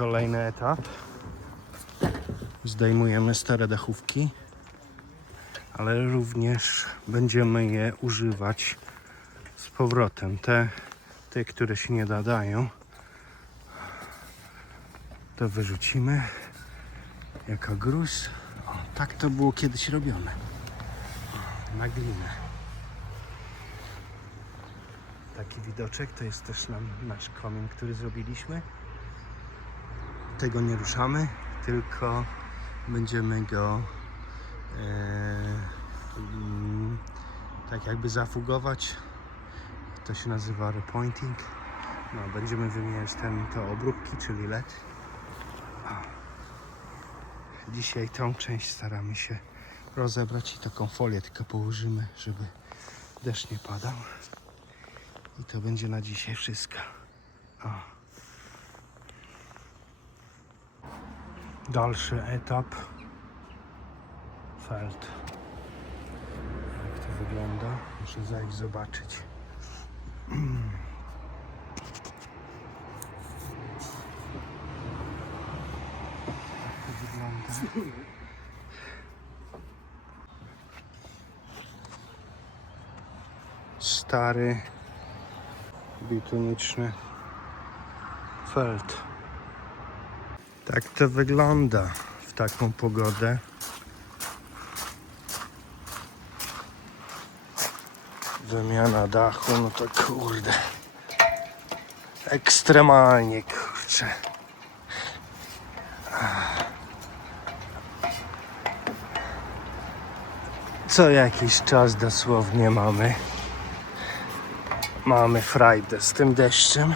Kolejny etap. Zdejmujemy stare dachówki, ale również będziemy je używać z powrotem. Te, te które się nie nadają, to wyrzucimy jako gruz. O, tak to było kiedyś robione. Na glinę. Taki widoczek to jest też nam nasz komin, który zrobiliśmy. Tego nie ruszamy, tylko będziemy go e, mm, tak jakby zafugować. To się nazywa repointing. No, będziemy wymieniać ten, te obróbki, czyli LED. Dzisiaj tą część staramy się rozebrać i taką folię tylko położymy, żeby deszcz nie padał. I to będzie na dzisiaj wszystko. O. Dalszy etap. Feld. Jak to wygląda? Muszę zajść zobaczyć. Jak to wygląda? Stary bituniczny felt. Tak to wygląda w taką pogodę. Wymiana dachu, no to kurde. Ekstremalnie kurczę. Co jakiś czas dosłownie mamy mamy frajdę z tym deszczem.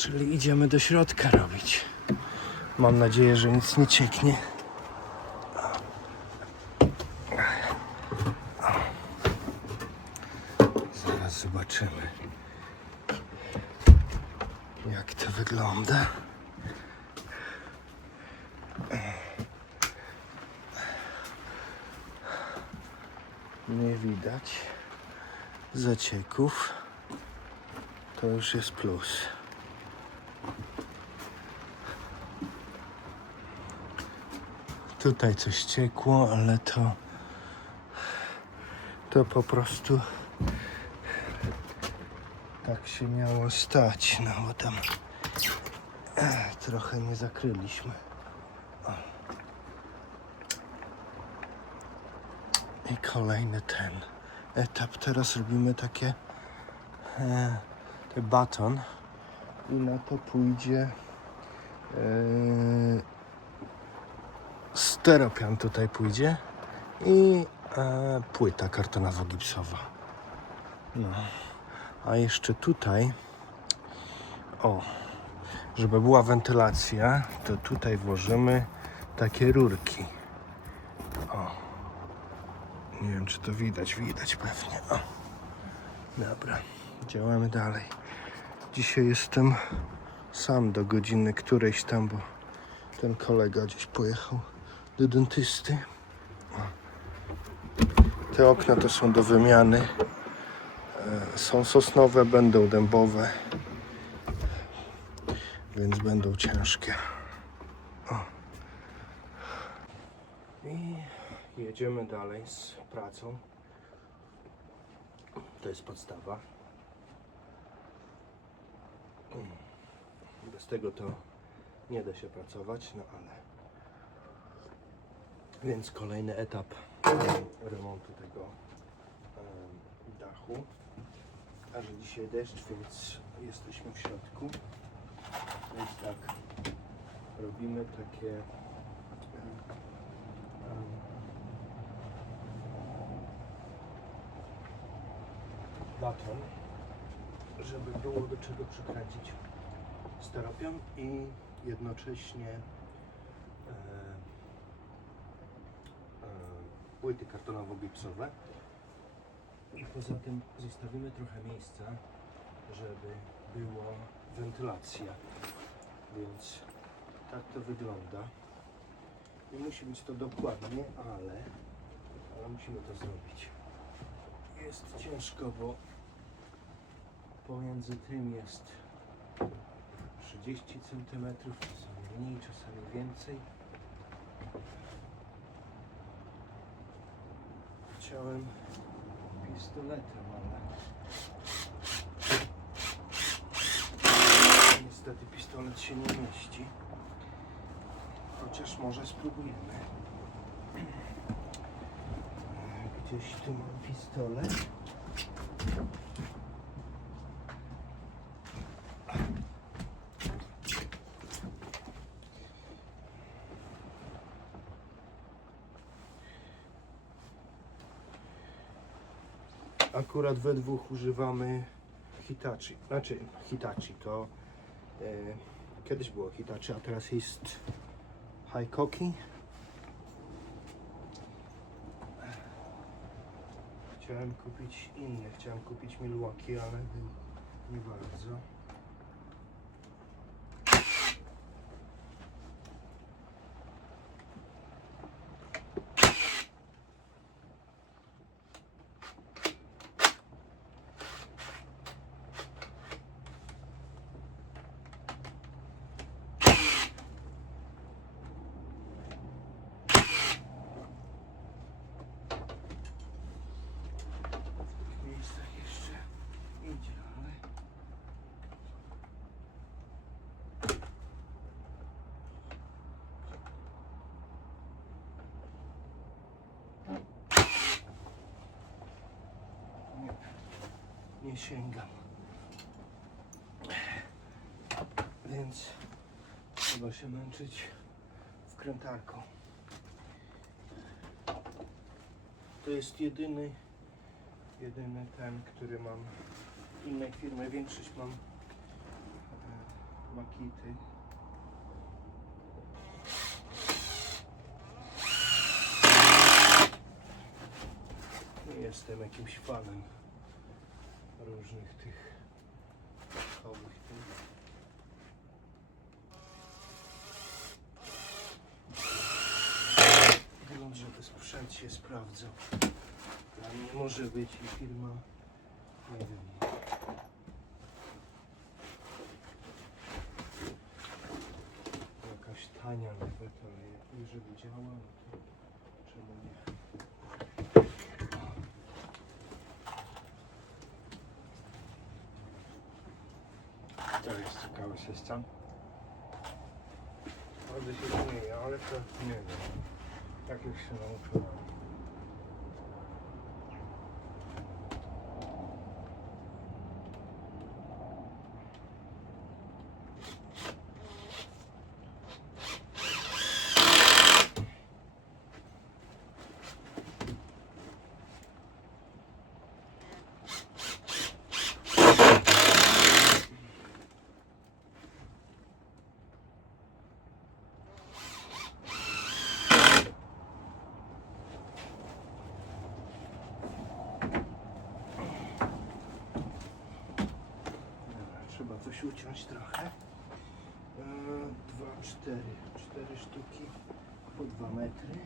Czyli idziemy do środka robić. Mam nadzieję, że nic nie cieknie. Zaraz zobaczymy, jak to wygląda. Nie widać zacieków. To już jest plus. Tutaj coś ciekło, ale to to po prostu tak się miało stać, no bo tam eh, trochę nie zakryliśmy. I kolejny ten etap. Teraz robimy takie e, te baton i na to pójdzie e, steropian tutaj pójdzie i e, płyta kartonowo-gipsowa. No. A jeszcze tutaj o, żeby była wentylacja, to tutaj włożymy takie rurki. O. Nie wiem, czy to widać. Widać pewnie. O. Dobra, działamy dalej. Dzisiaj jestem sam do godziny którejś tam, bo ten kolega gdzieś pojechał do dentysty. Te okna to są do wymiany. E, Są sosnowe, będą dębowe, więc będą ciężkie. O. I jedziemy dalej z pracą. To jest podstawa. Bez tego to nie da się pracować, no ale. Więc kolejny etap em, remontu tego dachu. A dzisiaj deszcz, więc jesteśmy w środku. Więc tak, robimy takie baton, żeby było do czego przykręcić steropian i jednocześnie e, e, płyty kartonowo-gipsowe. I poza tym zostawimy trochę miejsca, żeby była wentylacja. Więc tak to wygląda. Nie musi być to dokładnie, ale, ale musimy to zrobić. Jest ciężko, bo pomiędzy tym jest 30 cm, czasami mniej, czasami więcej. Chciałem pistoletem, ale niestety pistolet się nie mieści. Chociaż może spróbujemy. Gdzieś tu mam pistolet. Akurat we dwóch używamy Hitachi. Znaczy Hitachi to e, kiedyś było Hitachi, a teraz jest Haikoki. Chciałem kupić inny, chciałem kupić Milwaukee, ale nie bardzo. W tych miejscach jeszcze idzie, ale... Nie, nie sięgam. Więc trzeba się męczyć wkrętarką. To jest jedyny jedyny ten, który mam innej firmy. Większość mam e, Makity. Jestem jakimś fanem różnych tych owych tych. Wygląda, że ten sprzęt się sprawdzał. Dla mnie może być i firma, nie wiem. Jakaś tania nawet, ale jak jeżeli działa, no to czemu nie? To jest ciekawy system. Bardzo się śmieję, ale to nie wiem. Jak już się nauczyłem. Dobra, uciąć trochę. E, Dwa, cztery. Cztery sztuki po dwa metry.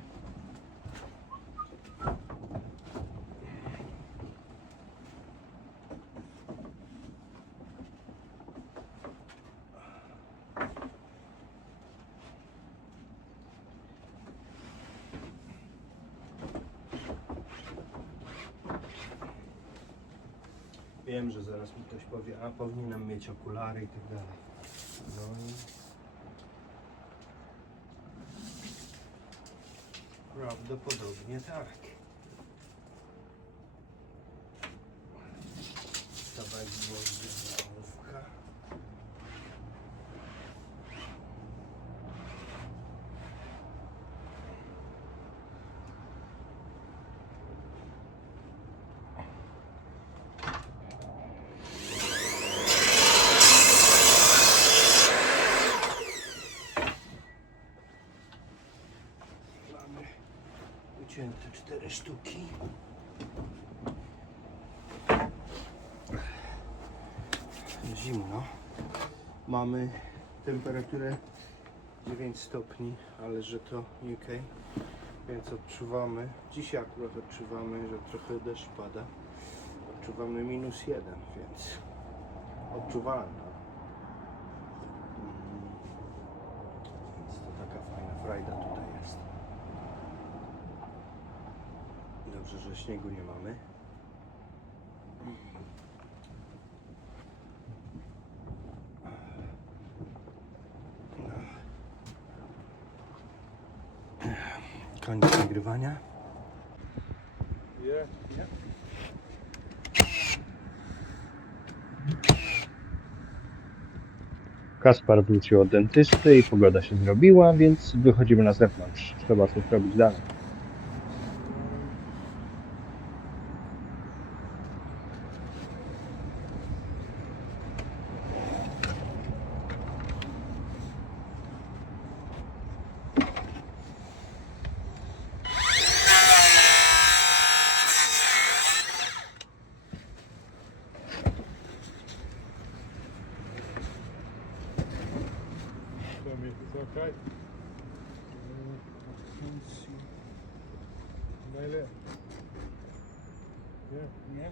Wiem, że zaraz mi ktoś powie, a powinienem mieć okulary i tak dalej. No i... Prawdopodobnie tak. Kawałek gwoździ z ołówka. Mamy ucięte cztery sztuki. Zimno. Mamy temperaturę 9 stopni, ale że to UK, więc odczuwamy, dzisiaj akurat odczuwamy, że trochę deszcz pada. Odczuwamy minus jeden, więc odczuwalna. Mm. Więc to taka fajna frajda tutaj jest. Dobrze, że śniegu nie mamy. Koniec nagrywania. Yeah, yeah. Kaspar wrócił od dentysty i pogoda się zrobiła, więc wychodzimy na zewnątrz. Trzeba coś robić dalej. Me if it's okay. Nail it. Yeah. Yeah.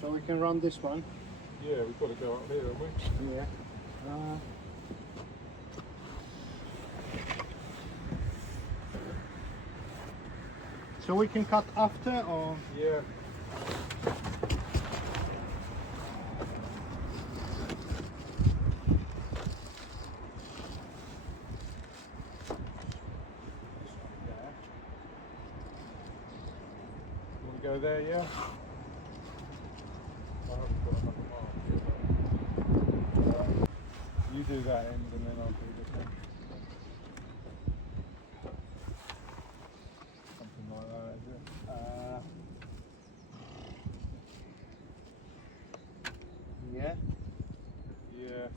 So we can run this one. Yeah, we've got to go up here, haven't we? Yeah. Uh, so we can cut after or Yeah. Go there, yeah? But- uh, You do that end and then I'll do the end. Something like that, is it? uh, yeah. Yeah.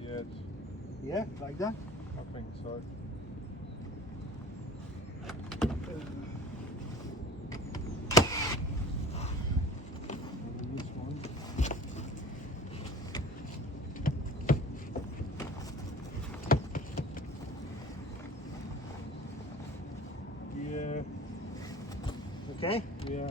Yeah, it's- Yeah, like that. I think so. And this one. Yeah, Okay. yeah.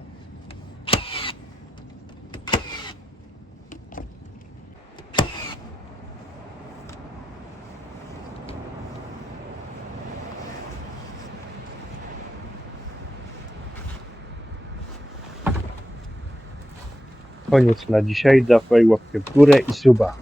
Koniec na dzisiaj. Dawaj łapkę w górę i suba.